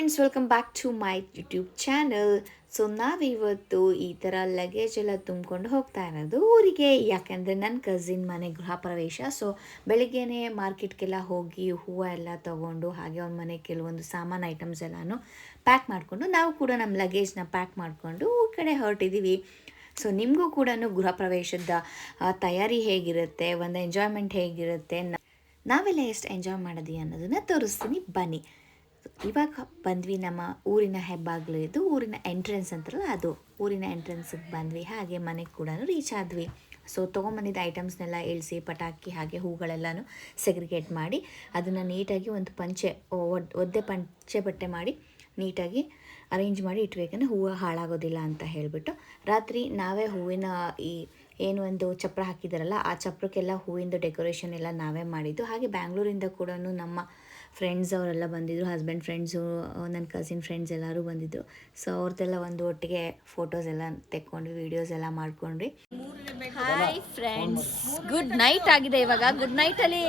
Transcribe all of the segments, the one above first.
Friends, welcome back to my YouTube channel. So ನಾವಿವತ್ತು ಈ ಥರ ಲಗೇಜ್ ಎಲ್ಲ ತುಂಬಿಕೊಂಡು ಹೋಗ್ತಾ ಇರೋದು ಊರಿಗೆ. ಯಾಕೆಂದರೆ ನನ್ನ ಕಸಿನ್ ಮನೆ ಗೃಹ ಪ್ರವೇಶ. ಸೊ ಬೆಳಿಗ್ಗೆನೇ ಮಾರ್ಕೆಟ್ಗೆಲ್ಲ ಹೋಗಿ ಹೂವು ಎಲ್ಲ ತೊಗೊಂಡು ಹಾಗೆ ಅವ್ನ ಮನೆ ಕೆಲವೊಂದು ಸಾಮಾನು ಐಟಮ್ಸ್ ಎಲ್ಲನೂ ಪ್ಯಾಕ್ ಮಾಡಿಕೊಂಡು ನಾವು ಕೂಡ ನಮ್ಮ ಲಗೇಜ್ನ ಪ್ಯಾಕ್ ಮಾಡಿಕೊಂಡು ಊರ ಕಡೆ ಹೊರಟಿದ್ದೀವಿ. ಸೊ ನಿಮಗೂ ಕೂಡ ಗೃಹ ಪ್ರವೇಶದ ತಯಾರಿ ಹೇಗಿರುತ್ತೆ, ಒಂದು ಎಂಜಾಯ್ಮೆಂಟ್ ಹೇಗಿರುತ್ತೆ, ನಾವೆಲ್ಲ ಎಷ್ಟು ಎಂಜಾಯ್ ಮಾಡಿದ್ವಿ ಅನ್ನೋದನ್ನು ತೋರಿಸ್ತೀನಿ ಬನ್ನಿ. ಇವಾಗ ಬಂದ್ವಿ ನಮ್ಮ ಊರಿನ ಹೆಬ್ಬಾಗಿಲು, ಇದು ಊರಿನ ಎಂಟ್ರೆನ್ಸ್ ಅಂತಾರಲ್ಲ ಅದು ಊರಿನ ಎಂಟ್ರೆನ್ಸಿಗೆ ಬಂದ್ವಿ. ಹಾಗೆ ಮನೆಗೆ ಕೂಡ ರೀಚ್ ಆದ್ವಿ. ಸೊ ತೊಗೊಂಬಂದಿದ್ದ ಐಟಮ್ಸ್ನೆಲ್ಲ ಇಳಿಸಿ ಪಟಾಕಿ ಹಾಗೆ ಹೂಗಳೆಲ್ಲನೂ ಸೆಗ್ರಿಗೇಟ್ ಮಾಡಿ ಅದನ್ನು ನೀಟಾಗಿ ಒಂದು ಒದ್ದೆ ಪಂಚೆ ಬಟ್ಟೆ ಮಾಡಿ ನೀಟಾಗಿ ಅರೇಂಜ್ ಮಾಡಿ ಇಟ್ಬೇಕಂದ್ರೆ ಹೂವು ಹಾಳಾಗೋದಿಲ್ಲ ಅಂತ ಹೇಳಿಬಿಟ್ಟು ರಾತ್ರಿ ನಾವೇ ಹೂವಿನ ಈ ಏನು ಒಂದು ಚಪ್ರ ಹಾಕಿದಾರಲ್ಲ ಆ ಚಪ್ರಕ್ಕೆಲ್ಲ ಹೂವಿಂದ ಡೆಕೋರೇಷನ್ ಎಲ್ಲ ನಾವೇ ಮಾಡಿದ್ದು. ಹಾಗೆ ಬ್ಯಾಂಗ್ಳೂರಿಂದ ಕೂಡ ನಮ್ಮ ಫ್ರೆಂಡ್ಸ್ ಅವರೆಲ್ಲ ಬಂದಿದ್ದರು, ಹಸ್ಬೆಂಡ್ ಫ್ರೆಂಡ್ಸು, ನನ್ನ ಕಸಿನ್ ಫ್ರೆಂಡ್ಸ್ ಎಲ್ಲರೂ ಬಂದಿದ್ದರು. ಸೊ ಅವ್ರದ್ದೆಲ್ಲ ಒಂದು ಒಟ್ಟಿಗೆ ಫೋಟೋಸ್ ಎಲ್ಲ ತೆಕ್ಕೊಂಡ್ವಿ, ವೀಡಿಯೋಸ್ ಎಲ್ಲ ಮಾಡ್ಕೊಂಡ್ವಿ. ಹಾಯ್ ಫ್ರೆಂಡ್ಸ್, ಗುಡ್ ನೈಟ್ ಆಗಿದೆ ಇವಾಗ. ಗುಡ್ ನೈಟಲ್ಲಿ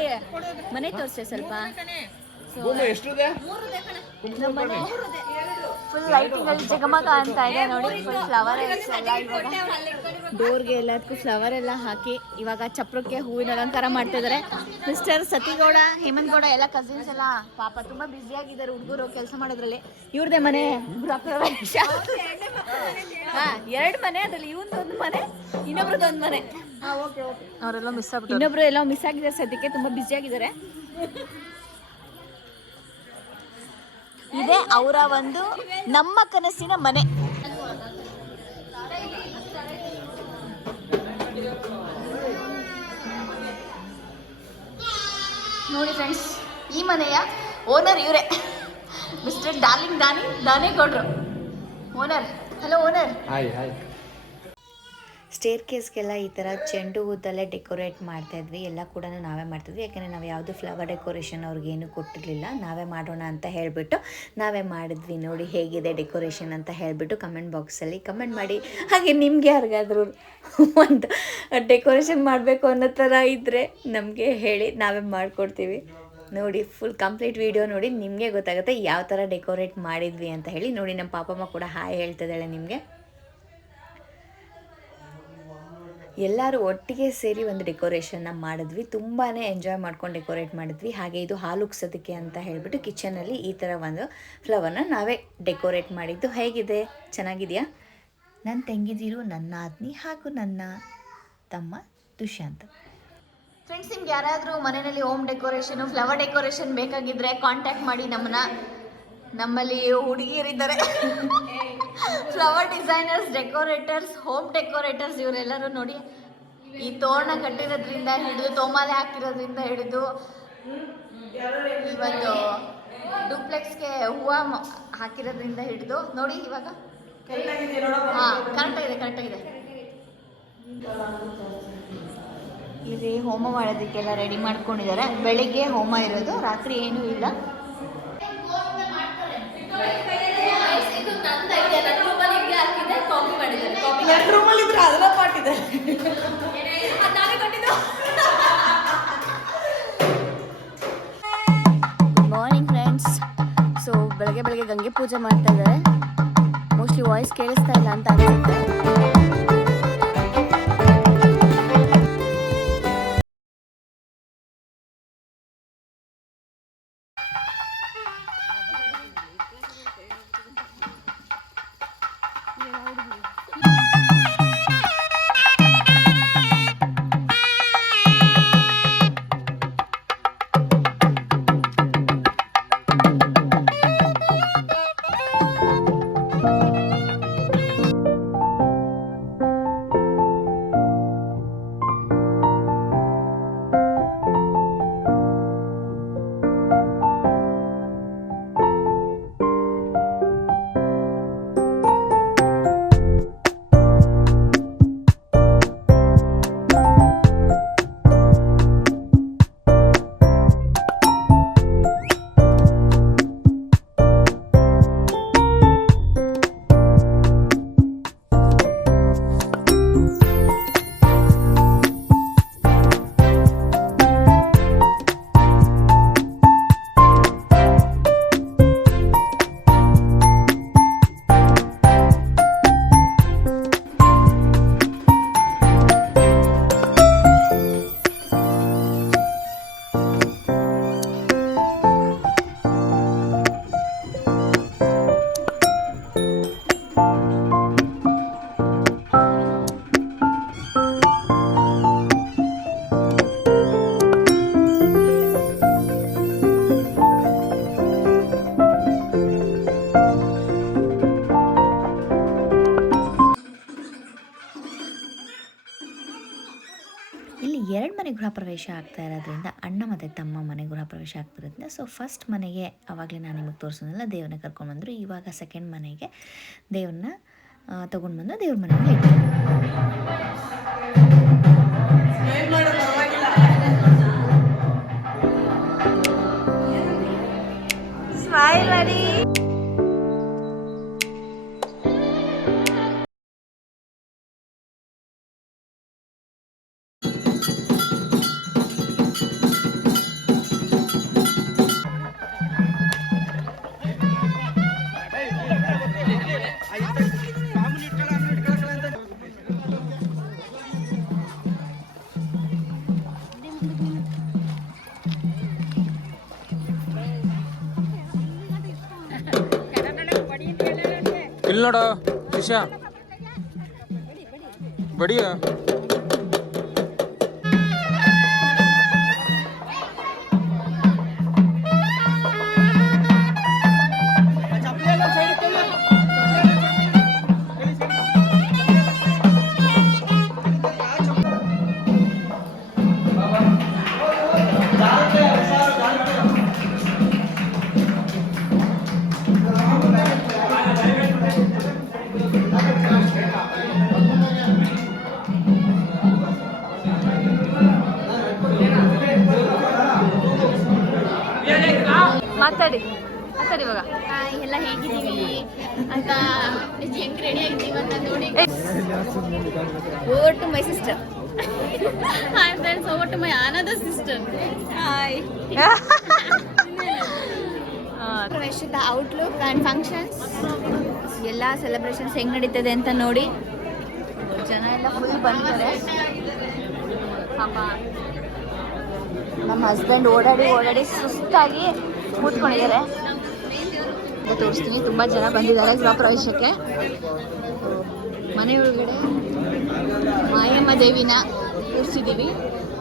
ಮನೆ ತೋರಿಸಿ ಸ್ವಲ್ಪ. ಫುಲ್ ಲೈಟಿಂಗಲ್ಲಿ ಜಗಮಗ ಅಂತ ಇದೆ ನೋಡಿ. ಫುಲ್ ಫ್ಲವರ್ ಡೋರ್ಗೆ ಎಲ್ಲದಕ್ಕೂ ಫ್ಲವರ್ ಎಲ್ಲ ಹಾಕಿ ಇವಾಗ ಚಪ್ರಕ್ಕೆ ಹೂವಿನ ಅಲಂಕಾರ ಮಾಡ್ತಾ ಇದ್ದಾರೆ. ಮಿಸ್ಟರ್ ಸತಿಗೌಡ, ಹೇಮಂತ್ ಗೌಡ ಎಲ್ಲ ಕಸಿನ್ಸ್ ಎಲ್ಲ ಪಾಪ ತುಂಬ ಬ್ಯುಸಿಯಾಗಿದ್ದಾರೆ ಹುಡುಗರು ಕೆಲಸ ಮಾಡೋದ್ರಲ್ಲಿ. ಇವ್ರದೇ ಮನೆ ಗೃಹ ಪ್ರವೇಶ. ಹಾಂ, 2 ಮನೆ, ಅದರಲ್ಲಿ ಇವಂದೊಂದು ಮನೆ, ಇನ್ನೊಬ್ರದ್ದೊಂದು ಮನೆ. ಅವರೆಲ್ಲ ಇನ್ನೊಬ್ರು ಎಲ್ಲ ಮಿಸ್ ಆಗಿದ್ದಾರೆ ಸದ್ಯಕ್ಕೆ, ತುಂಬ ಬ್ಯುಸಿಯಾಗಿದ್ದಾರೆ. ಇದೇ ಅವರ ಒಂದು ನಮ್ಮ ಕನಸಿನ ಮನೆ. ನೋಡಿ ಫ್ರೆಂಡ್ಸ್, ಈ ಮನೆಯ ಓನರ್ ಇವರೇ, ಮಿಸ್ಟರ್ ಡಾರ್ಲಿಂಗ್ ದಾನೇಗೌಡರು ಓನರ್. Hello owner. ಸ್ಟೇರ್ ಕೇಸ್ಗೆಲ್ಲ ಈ ಥರ ಚೆಂಡು ಹೂದಲ್ಲೇ ಡೆಕೋರೇಟ್ ಮಾಡ್ತಾಯಿದ್ವಿ. ಎಲ್ಲ ಕೂಡ ನಾವೇ ಮಾಡ್ತಿದ್ವಿ, ಯಾಕೆಂದರೆ ನಾವು ಯಾವುದು ಫ್ಲವರ್ ಡೆಕೋರೇಷನ್ ಅವ್ರಿಗೇನು ಕೊಟ್ಟಿರಲಿಲ್ಲ. ನಾವೇ ಮಾಡೋಣ ಅಂತ ಹೇಳಿಬಿಟ್ಟು ನಾವೇ ಮಾಡಿದ್ವಿ. ನೋಡಿ ಹೇಗಿದೆ ಡೆಕೋರೇಷನ್ ಅಂತ ಹೇಳಿಬಿಟ್ಟು ಕಮೆಂಟ್ ಬಾಕ್ಸಲ್ಲಿ ಕಮೆಂಟ್ ಮಾಡಿ. ಹಾಗೆ ನಿಮ್ಗೆ ಯಾರಿಗಾದರೂ ಒಂದು ಡೆಕೋರೇಷನ್ ಮಾಡಬೇಕು ಅನ್ನೋ ಥರ ಇದ್ದರೆ ನಮಗೆ ಹೇಳಿ, ನಾವೇ ಮಾಡಿಕೊಡ್ತೀವಿ. ನೋಡಿ ಫುಲ್ ಕಂಪ್ಲೀಟ್ ವಿಡಿಯೋ ನೋಡಿ, ನಿಮಗೆ ಗೊತ್ತಾಗುತ್ತೆ ಯಾವ ಥರ ಡೆಕೋರೇಟ್ ಮಾಡಿದ್ವಿ ಅಂತ ಹೇಳಿ. ನೋಡಿ ನಮ್ಮ ಪಾಪಮ್ಮ ಕೂಡ ಹಾಯ್ ಹೇಳ್ತಿದ್ದಾಳೆ ನಿಮಗೆ. ಎಲ್ಲರೂ ಒಟ್ಟಿಗೆ ಸೇರಿ ಒಂದು ಡೆಕೋರೇಷನ್ನ ಮಾಡಿದ್ವಿ. ತುಂಬಾ ಎಂಜಾಯ್ ಮಾಡ್ಕೊಂಡು ಡೆಕೋರೇಟ್ ಮಾಡಿದ್ವಿ. ಹಾಗೆ ಇದು ಹಾಲು ಉಗ್ಸೋದಕ್ಕೆ ಅಂತ ಹೇಳಿಬಿಟ್ಟು ಕಿಚನಲ್ಲಿ ಈ ಥರ ಒಂದು ಫ್ಲವರ್ನ ನಾವೇ ಡೆಕೋರೇಟ್ ಮಾಡಿದ್ದು. ಹೇಗಿದೆ, ಚೆನ್ನಾಗಿದೆಯಾ? ನನ್ನ ತಂಗಿದಿರು, ನನ್ನ ಆತ್ಮಿ ಹಾಗೂ ನನ್ನ ತಮ್ಮ ದುಷ್ಯಂತ್. ಫ್ರೆಂಡ್ಸ್, ನಿಮ್ಗೆ ಯಾರಾದರೂ ಮನೆಯಲ್ಲಿ ಹೋಮ್ ಡೆಕೋರೇಷನು, ಫ್ಲವರ್ ಡೆಕೋರೇಷನ್ ಬೇಕಾಗಿದ್ದರೆ ಕಾಂಟ್ಯಾಕ್ಟ್ ಮಾಡಿ ನಮ್ಮನ್ನ. ನಮ್ಮಲ್ಲಿ ಹುಡುಗಿಯರಿದ್ದಾರೆ, flower designers, decorators, home decorators. ಇವರೆಲ್ಲರೂ ನೋಡಿ ಈ ತೋರಣ ಕಟ್ಟಿರೋದ್ರಿಂದ ಹಿಡಿದು, ತೋಮಾಲೆ ಹಾಕಿರೋದ್ರಿಂದ ಹಿಡಿದು, ಈ ಒಂದು ಡೂಪ್ಲೆಕ್ಸ್ಗೆ ಹೂವು ಹಾಕಿರೋದ್ರಿಂದ ಹಿಡಿದು ನೋಡಿ. ಇವಾಗ ಹಾಂ, ಕರೆಕ್ಟಾಗಿದೆ. ಇಲ್ಲಿ ಹೋಮ ಮಾಡೋದಕ್ಕೆಲ್ಲ ರೆಡಿ ಮಾಡ್ಕೊಂಡಿದ್ದಾರೆ. ಬೆಳಿಗ್ಗೆ ಹೋಮ ಇರೋದು, ರಾತ್ರಿ ಏನೂ ಇಲ್ಲ. Morning friends. ಸೊ ಬೆಳಗ್ಗೆ ಗಂಗೆ ಪೂಜೆ ಮಾಡ್ತಾ ಇದ್ದಾರೆ. ಮೋಸ್ಟ್ಲಿ ವಾಯ್ಸ್ ಕೇಳಿಸ್ತಾ ಇಲ್ಲ ಅಂತ ಅನ್ಸುತ್ತೆ. ಪ್ರವೇಶ ಆಗ್ತಾ ಇರೋದ್ರಿಂದ ಅಣ್ಣ ಮತ್ತು ತಮ್ಮ ಮನೆ ಗೃಹ ಪ್ರವೇಶ ಆಗ್ತಿರೋದ್ರಿಂದ ಸೊ ಫಸ್ಟ್ ಮನೆಗೆ ಆವಾಗಲೇ ನಾನು ನಿಮಗೆ ತೋರಿಸೋದಲ್ಲ ದೇವ್ರನ್ನ ಕರ್ಕೊಂಡ್ಬಂದರು. ಇವಾಗ ಸೆಕೆಂಡ್ ಮನೆಗೆ ದೇವ್ರನ್ನ ತೊಗೊಂಡ್ಬಂದು ದೇವ್ರ ಮನೆಯಲ್ಲಿ ಸ್ಮೈಲ್ ಮಾಡಿ. ಇಲ್ಲಿ ನೋಡು ಶಿಷ್ಯ ಬಡಿಯ ಮಾತಾಡಿ ಇವಾಗ. ಎಲ್ಲ ಹೇಗಿದ್ದೀವಿ ಅಂತ ಹೆಂಗ್ ರೆಡಿ ಆಗಿದ್ದೀವಿ ಅಂತ ನೋಡಿ. Over to my sister. Hi friends, over to my another sister. Hi. ಪ್ರವೇಶದ ಔಟ್ಲುಕ್ ಆ್ಯಂಡ್ ಫಂಕ್ಷನ್ಸ್ ಎಲ್ಲ ಸೆಲೆಬ್ರೇಷನ್ಸ್ ಹೆಂಗೆ ನಡೀತದೆ ಅಂತ ನೋಡಿ. ಜನ ಎಲ್ಲ ಫುಲ್ ಬಂದಿದ್ದಾರೆ. ಪಾಪ ನಮ್ಮ ಹಸ್ಬೆಂಡ್ ಓಡಾಡಿ ಸುಸ್ತಾಗಿ ಕೂತ್ಕೊಂಡಿದ್ದಾರೆ. ತೋರಿಸ್ತೀನಿ, ತುಂಬ ಜನ ಬಂದಿದ್ದಾರೆ ಗೃಹ ಪ್ರವೇಶಕ್ಕೆ. ಮನೆ ಒಳಗಡೆ ಮಾಯಮ್ಮ ದೇವಿನ ಕೂರಿಸಿದ್ದೀವಿ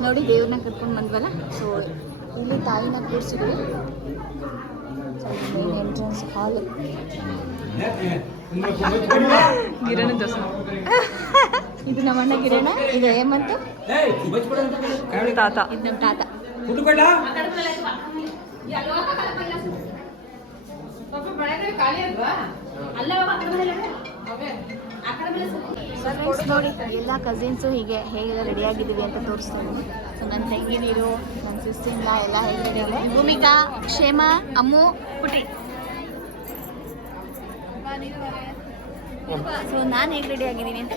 ನೋಡಿ. ದೇವ್ರನ್ನ ಕರ್ಕೊಂಡು ಬಂದ್ವಲ್ಲ, ಸೊ ಇಲ್ಲಿ ತಾಯಿನ ಕೂರಿಸಿದ್ವಿ. ಮೇನ್ ಎಂಟ್ರೆನ್ಸ್ ಹಾಲ್. ಗಿರಣ ದೋಸೆ. ಇದು ನಮ್ಮ ಅಣ್ಣ ಗಿರಣ, ಇದು ಹೇಮಂತ್ ತಾತ, ಇದು ನಮ್ಮ ತಾತ. ನೋಡಿ ಎಲ್ಲ ಕಸಿನ್ಸು ಹೇಗೆ ರೆಡಿ ಆಗಿದ್ದೀವಿ ಅಂತ ತೋರಿಸ್ತೀನಿ. ಸೊ ನನ್ನ ತಂಗಿನೀರು, ನನ್ನ ಸಿಸ್ಟರ್ನ ಎಲ್ಲ ಹೇಗಿದ್ದಾರೆ. ಭೂಮಿಕಾ, ಕ್ಷೇಮ, ಅಮ್ಮು, ಪುಟಿ. ಸೊ ನಾನು ಹೇಗೆ ರೆಡಿ ಆಗಿದ್ದೀನಿ ಅಂತ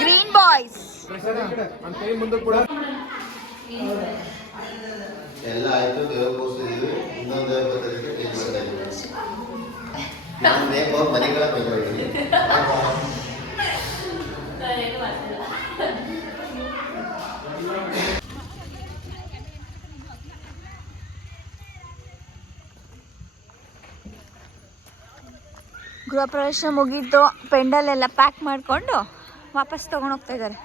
ಗ್ರೀನ್ ಬಾಯ್ಸ್ ಎಲ್ಲ ಆಯ್ತು. ದೇವ್ರ ಕೂರಿಸಿದೀವಿ. ಇನ್ನೊಂದು ನಾನು ನೇಮ್ ಮನೆಗಳ ಬೇಕಾಗಿದ್ದೀನಿ. ಗೃಹ ಪ್ರವೇಶ ಮುಗೀತು. ಪೆಂಡಲ್ ಎಲ್ಲ ಪ್ಯಾಕ್ ಮಾಡಿಕೊಂಡು ವಾಪಸ್ ತೊಗೊಂಡೋಗ್ತಾ ಇದ್ದಾರೆ.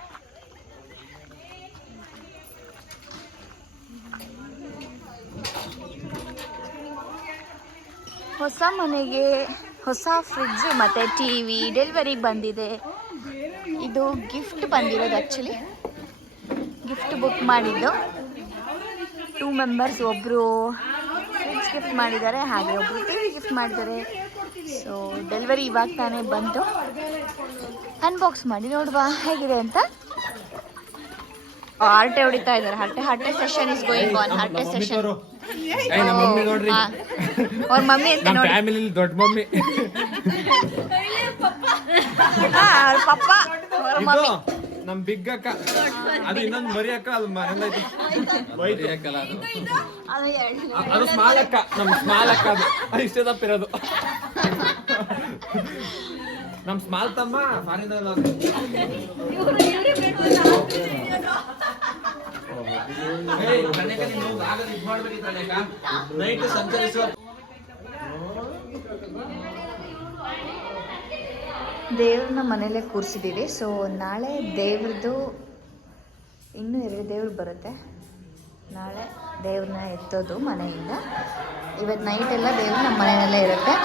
ಹೊಸ ಮನೆಗೆ ಹೊಸ ಫ್ರಿಡ್ಜ್ ಮತ್ತು ಟಿ ವಿ ಡೆಲಿವರಿಗೆ ಬಂದಿದೆ. ಇದು ಗಿಫ್ಟ್ ಬಂದಿರೋದು. ಆ್ಯಕ್ಚುಲಿ ಗಿಫ್ಟ್ ಬುಕ್ ಮಾಡಿದ್ದು 2 ಮೆಂಬರ್ಸ್. ಒಬ್ಬರು ಫ್ರಿಡ್ಜ್ ಗಿಫ್ಟ್ ಮಾಡಿದ್ದಾರೆ, ಹಾಗೆ ಒಬ್ಬರು ಟಿ ವಿ ಗಿಫ್ಟ್ ಮಾಡಿದ್ದಾರೆ. ಸೊ ಡೆಲಿವರಿ ಇವಾಗ ತಾನೇ ಬಂತು. ಅನ್ಬಾಕ್ಸ್ ಮಾಡಿ ನೋಡುವ ಹೇಗಿದೆ ಅಂತ. ಹರಟೆ ಹೊಡಿತಾ ಇದ್ದಾರೆ. ಹರಟೆ ಸೆಷನ್ ಇಸ್ ಗೋಯಿಂಗ್ ಆನ್. ಹರಟೆ ಸೆಷನ್. ಅವ್ರ ಮಮ್ಮಿ ಅಂತ ನೋಡಿ. ದೊಡ್ಡ ಮಮ್ಮಿ, ಅವ್ರ ಪಪ್ಪ, ಅವ್ರ ಮಮ್ಮಿ. ನಮ್ ಬಿಗ್ ಅಕ್ಕ, ಅದು ಇನ್ನೊಂದು ಮರಿ ಅಕ್ಕ, ಅದು ಅದು ಸ್ಮಾಲ್ ಅಕ್ಕ. ನಮ್ ಸ್ಮಾಲ್ ಅಕ್ಕ ಅದು ಇಷ್ಟೇ ತಪ್ಪಿರೋದು. ನಮ್ ಸ್ಮಾಲ್ ತಮ್ಮ ಫಾರಿನ್ ನೈಟ್ ಸಂಚರಿಸುವ ದೇವ್ರನ್ನ ಮನೇಲೇ ಕೂರಿಸಿದ್ದೀವಿ. ಸೊ ನಾಳೆ ದೇವ್ರದ್ದು ಇನ್ನೂ 2 ದೇವ್ರು ಬರುತ್ತೆ. ನಾಳೆ ದೇವ್ರನ್ನ ಎತ್ತೋದು ಮನೆಯಿಂದ. ಇವತ್ತು ನೈಟೆಲ್ಲ ದೇವ್ರು ನಮ್ಮ ಮನೆಯಲ್ಲೇ ಇರುತ್ತೆ.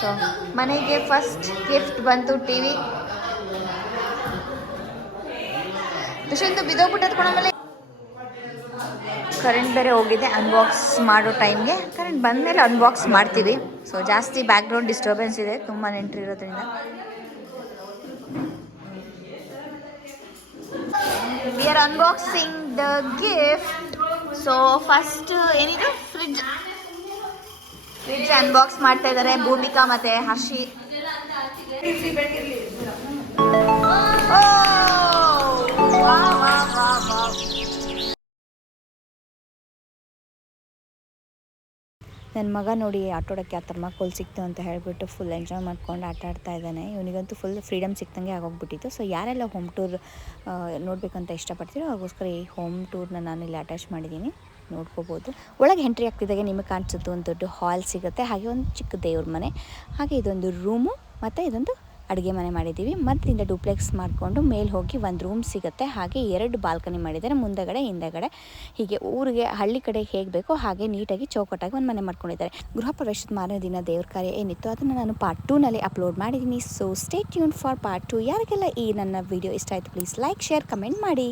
ಸೊ ಮನೆಗೆ ಫಸ್ಟ್ ಗಿಫ್ಟ್ ಬಂತು ಟಿ ವಿ. ದುಷ್ಯಂತ ಬಿದ್ದೋಗ್ಬಿಟ್ಟದ ಆಮೇಲೆ ಕರೆಂಟ್ ಬೇರೆ ಹೋಗಿದೆ ಅನ್ಬಾಕ್ಸ್ ಮಾಡೋ ಟೈಮ್ಗೆ. ಕರೆಂಟ್ ಬಂದಮೇಲೆ ಅನ್ಬಾಕ್ಸ್ ಮಾಡ್ತೀವಿ. ಸೊ ಜಾಸ್ತಿ ಬ್ಯಾಕ್ಗ್ರೌಂಡ್ ಡಿಸ್ಟರ್ಬೆನ್ಸ್ ಇದೆ, ತುಂಬ ನೆಂಟ್ರು ಇರೋದ್ರಿಂದ. We are unboxing the gift. So first ಏನಿದು ಫ್ರಿಡ್ಜ್ ಅನ್ಬಾಕ್ಸ್ ಮಾಡ್ತಾ ಇದ್ದಾರೆ ಭೂಮಿಕಾ ಮತ್ತು ಹರ್ಷಿ. ನನ್ನ ಮಗ ನೋಡಿ ಆಟೋಡೋಕ್ಕೆ ಆ ಥರ್ಮಾಕೋಲ್ ಸಿಕ್ತು ಅಂತ ಹೇಳಿಬಿಟ್ಟು ಫುಲ್ ಎಂಜಾಯ್ ಮಾಡ್ಕೊಂಡು ಆಟ ಆಡ್ತಾ ಇದ್ದಾನೆ. ಇವನಿಗಂತೂ ಫುಲ್ ಫ್ರೀಡಮ್ ಸಿಕ್ತಂಗೆ ಆಗೋಗ್ಬಿಟ್ಟಿತ್ತು. ಸೊ ಯಾರೆಲ್ಲ ಹೋಮ್ ಟೂರ್ ನೋಡಬೇಕಂತ ಇಷ್ಟಪಡ್ತೀರೋ ಅದಕ್ಕೋಸ್ಕರ ಈ ಹೋಮ್ ಟೂರ್ನ ನಾನು ಇಲ್ಲಿ ಅಟ್ಯಾಚ್ ಮಾಡಿದ್ದೀನಿ, ನೋಡ್ಕೋಬೋದು. ಒಳಗೆ ಎಂಟ್ರಿ ಆಗ್ತಿದ್ದಾಗೆ ನಿಮಗೆ ಕಾಣಿಸುತ್ತೆ ಒಂದು ದೊಡ್ಡ ಹಾಲ್ ಸಿಗುತ್ತೆ, ಹಾಗೆ ಒಂದು ಚಿಕ್ಕ ದೇವ್ರ ಮನೆ, ಹಾಗೆ ಇದೊಂದು ರೂಮು ಮತ್ತು ಇದೊಂದು ಅಡುಗೆ ಮನೆ ಮಾಡಿದ್ದೀವಿ. ಮದ್ದಿಂದ ಡೂಪ್ಲೆಕ್ಸ್ ಮಾಡಿಕೊಂಡು ಮೇಲೆ ಹೋಗಿ ಒಂದು ರೂಮ್ ಸಿಗುತ್ತೆ, ಹಾಗೆ 2 ಬಾಲ್ಕನಿ ಮಾಡಿದ್ದಾರೆ, ಮುಂದಗಡೆ ಹಿಂದಗಡೆ. ಹೀಗೆ ಊರಿಗೆ ಹಳ್ಳಿ ಕಡೆ ಹೇಗೆ ಬೇಕೋ ಹಾಗೆ ನೀಟಾಗಿ ಚೌಕಟ್ಟಾಗಿ ಒಂದು ಮನೆ ಮಾಡ್ಕೊಂಡಿದ್ದಾರೆ. ಗೃಹ ಪ್ರವೇಶದ ಮಾರನೇ ದಿನ ದೇವ್ರ ಕಾರ್ಯ ಏನಿತ್ತು ಅದನ್ನು ನಾನು ಪಾರ್ಟ್ 2ನಲ್ಲಿ ಅಪ್ಲೋಡ್ ಮಾಡಿದ್ದೀನಿ. So stay tune for part 2. ಯಾರಿಗೆಲ್ಲ ಈ ನನ್ನ ವಿಡಿಯೋ ಇಷ್ಟ ಆಯಿತು ಪ್ಲೀಸ್ ಲೈಕ್, ಶೇರ್, ಕಮೆಂಟ್ ಮಾಡಿ.